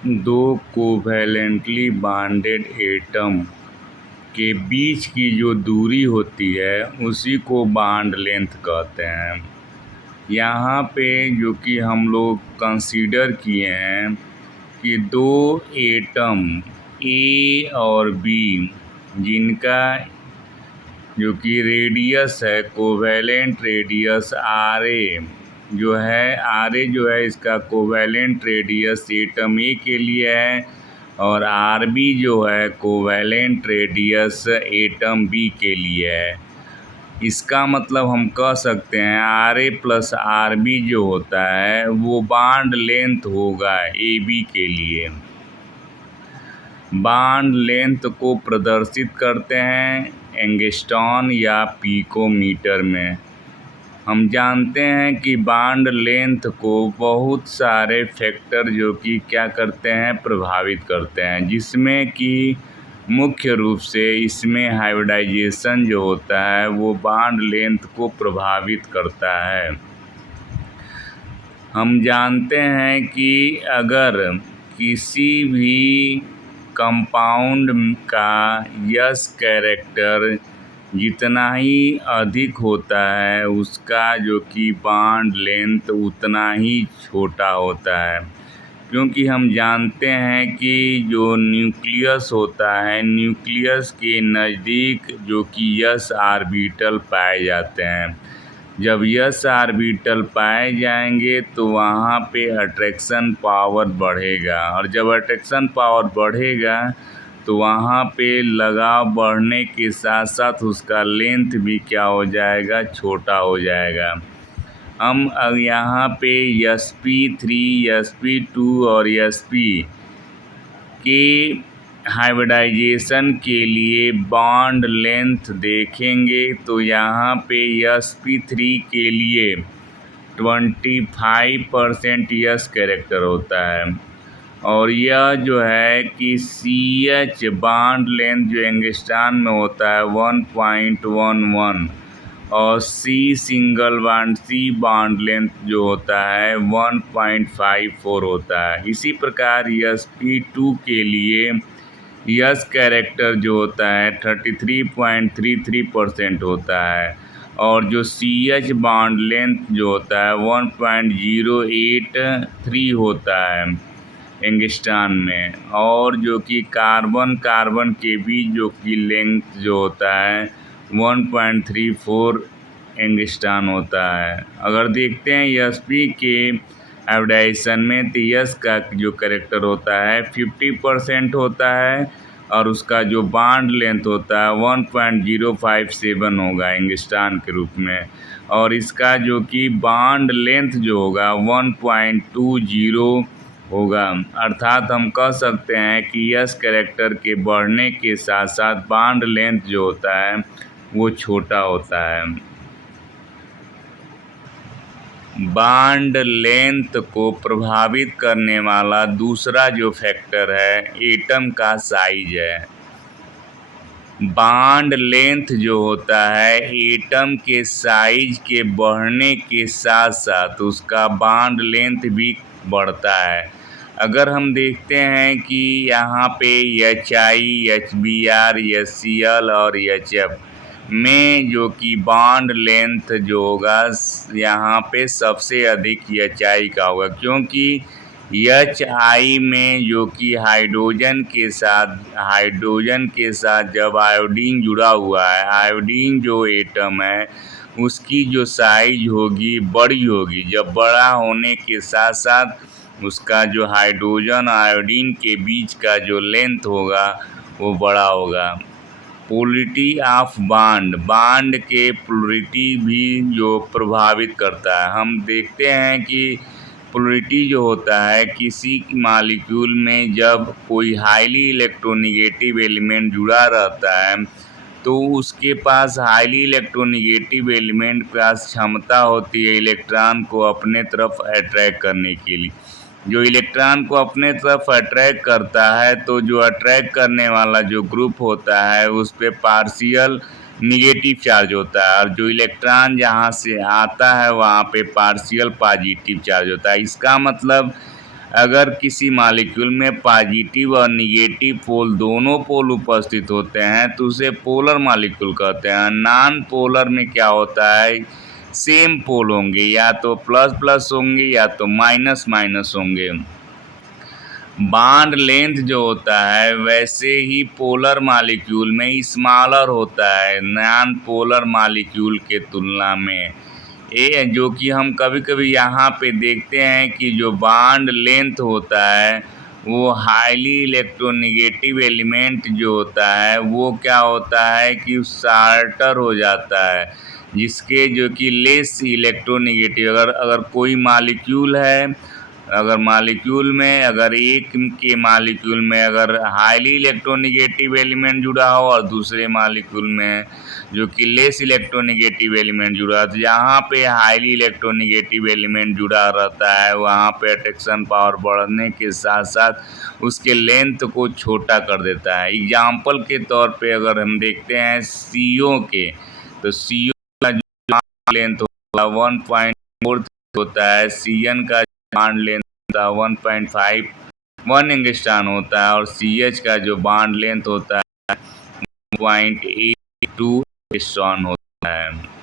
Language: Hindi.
दो कोवैलेंटली बॉन्डेड एटम के बीच की जो दूरी होती है उसी को बॉन्ड लेंथ कहते हैं। यहाँ पे जो कि हम लोग कंसीडर किए हैं कि दो एटम ए और बी जिनका जो कि रेडियस है कोवैलेंट रेडियस आर ए जो है इसका कोवैलेंट रेडियस एटम ए के लिए है और आर बी जो है कोवैलेंट रेडियस एटम बी के लिए है। इसका मतलब हम कह सकते हैं R A plus R B जो होता है वो बॉन्ड लेंथ होगा ए बी के लिए। बॉन्ड लेंथ को प्रदर्शित करते हैं एंगस्ट्रॉन या पिकोमीटर में। हम जानते हैं कि बॉन्ड लेंथ को बहुत सारे फैक्टर जो कि क्या करते हैं प्रभावित करते हैं, जिसमें कि मुख्य रूप से इसमें हाइब्रिडाइजेशन जो होता है वो बॉन्ड लेंथ को प्रभावित करता है। हम जानते हैं कि अगर किसी भी कंपाउंड का यस कैरेक्टर जितना ही अधिक होता है उसका जो कि बॉन्ड लेंथ उतना ही छोटा होता है, क्योंकि हम जानते हैं कि जो न्यूक्लियस होता है न्यूक्लियस के नज़दीक जो कि यस ऑर्बिटल पाए जाते हैं। जब यस ऑर्बिटल पाए जाएंगे तो वहाँ पे अट्रैक्शन पावर बढ़ेगा और जब अट्रैक्शन पावर बढ़ेगा तो वहाँ पे लगाव बढ़ने के साथ साथ उसका लेंथ भी क्या हो जाएगा छोटा हो जाएगा। हम अब यहाँ पे sp3 sp2 और sp के हाइब्रिडाइजेशन के लिए बॉन्ड लेंथ देखेंगे तो यहाँ पे sp3 के लिए 25% यस कैरेक्टर होता है और यह जो है कि CH बॉन्ड लेंथ जो एंगस्ट्रॉन में होता है 1.11 और C बॉन्ड लेंथ जो होता है 1.54 होता है। इसी प्रकार sp2 के लिए यस कैरेक्टर जो होता है 33.33% होता है और जो CH बॉन्ड लेंथ जो होता है 1.083 होता है एंगस्ट्रॉन में और जो कि कार्बन के बीच जो कि लेंथ जो होता है 1.34 एंगस्ट्रॉन होता है। अगर देखते हैं sp के हाइब्रिडाइजेशन में तो यस का जो कैरेक्टर होता है 50% होता है और उसका जो बॉन्ड लेंथ होता है 1.057 होगा एंगस्ट्रॉन के रूप में और इसका जो कि बॉन्ड लेंथ जो होगा 1.20 होगा। अर्थात हम कह सकते हैं कि यस कैरेक्टर के बढ़ने के साथ साथ बॉन्ड लेंथ जो होता है वो छोटा होता है। बॉन्ड लेंथ को प्रभावित करने वाला दूसरा जो फैक्टर है एटम का साइज है। बॉन्ड लेंथ जो होता है एटम के साइज के बढ़ने के साथ साथ उसका बॉन्ड लेंथ भी बढ़ता है। अगर हम देखते हैं कि यहाँ पे HI HBr HCl और HF में जो कि बॉन्ड लेंथ जो होगा यहाँ पे सबसे अधिक HI का होगा, क्योंकि HI में जो कि हाइड्रोजन के साथ जब आयोडीन जुड़ा हुआ है, आयोडीन जो एटम है उसकी जो साइज होगी बड़ी होगी। जब बड़ा होने के साथ साथ उसका जो हाइड्रोजन आयोडीन के बीच का जो लेंथ होगा वो बड़ा होगा। पोलरिटी ऑफ बॉन्ड के पोलरिटी भी जो प्रभावित करता है। हम देखते हैं कि पोलरिटी जो होता है किसी मॉलिक्यूल में जब कोई हाईली इलेक्ट्रोनेगेटिव एलिमेंट जुड़ा रहता है तो उसके पास हाईली इलेक्ट्रोनेगेटिव एलिमेंट के पास क्षमता होती है इलेक्ट्रॉन को अपने तरफ अट्रैक्ट करने के लिए। जो इलेक्ट्रॉन को अपने तरफ अट्रैक्ट करता है तो जो अट्रैक्ट करने वाला जो ग्रुप होता है उस पर पार्शियल निगेटिव चार्ज होता है और जो इलेक्ट्रॉन जहाँ से आता है वहाँ पे पार्शियल पॉजिटिव चार्ज होता है। इसका मतलब अगर किसी मॉलिक्यूल में पॉजिटिव और निगेटिव पोल दोनों पोल उपस्थित होते हैं तो उसे पोलर मॉलिक्यूल कहते हैं। नॉन पोलर में क्या होता है, सेम पोल होंगे, या तो प्लस प्लस होंगे या तो माइनस माइनस होंगे। बॉन्ड लेंथ जो होता है वैसे ही पोलर मॉलिक्यूल में स्मॉलर होता है नॉन पोलर मॉलिक्यूल के तुलना में। ये जो कि हम कभी कभी यहाँ पे देखते हैं कि जो बॉन्ड लेंथ होता है वो हाईली इलेक्ट्रोनेगेटिव एलिमेंट जो होता है वो क्या होता है कि शार्टर हो जाता है, जिसके जो कि लेस इलेक्ट्रोनेगेटिव अगर कोई मॉलिक्यूल है, अगर मॉलिक्यूल में अगर एक के मॉलिक्यूल में अगर हाईली इलेक्ट्रोनेगेटिव एलिमेंट जुड़ा हो और दूसरे मॉलिक्यूल में जो कि लेस इलेक्ट्रोनेगेटिव एलिमेंट जुड़ा, तो जहाँ पे हाईली इलेक्ट्रोनेगेटिव एलिमेंट जुड़ा रहता है वहाँ पे अट्रैक्शन पावर बढ़ने के साथ साथ उसके लेंथ को छोटा कर देता है। एग्जाम्पल के तौर पे अगर हम देखते हैं CO के, तो CO का जो लेंथ होता है 1.4 होता है, CN का बॉन्ड लेंथ होता है 1.51 एंगस्ट्रॉन होता है और CH का जो बॉन्ड लेंथ होता है 0.82 एंगस्ट्रॉन होता है।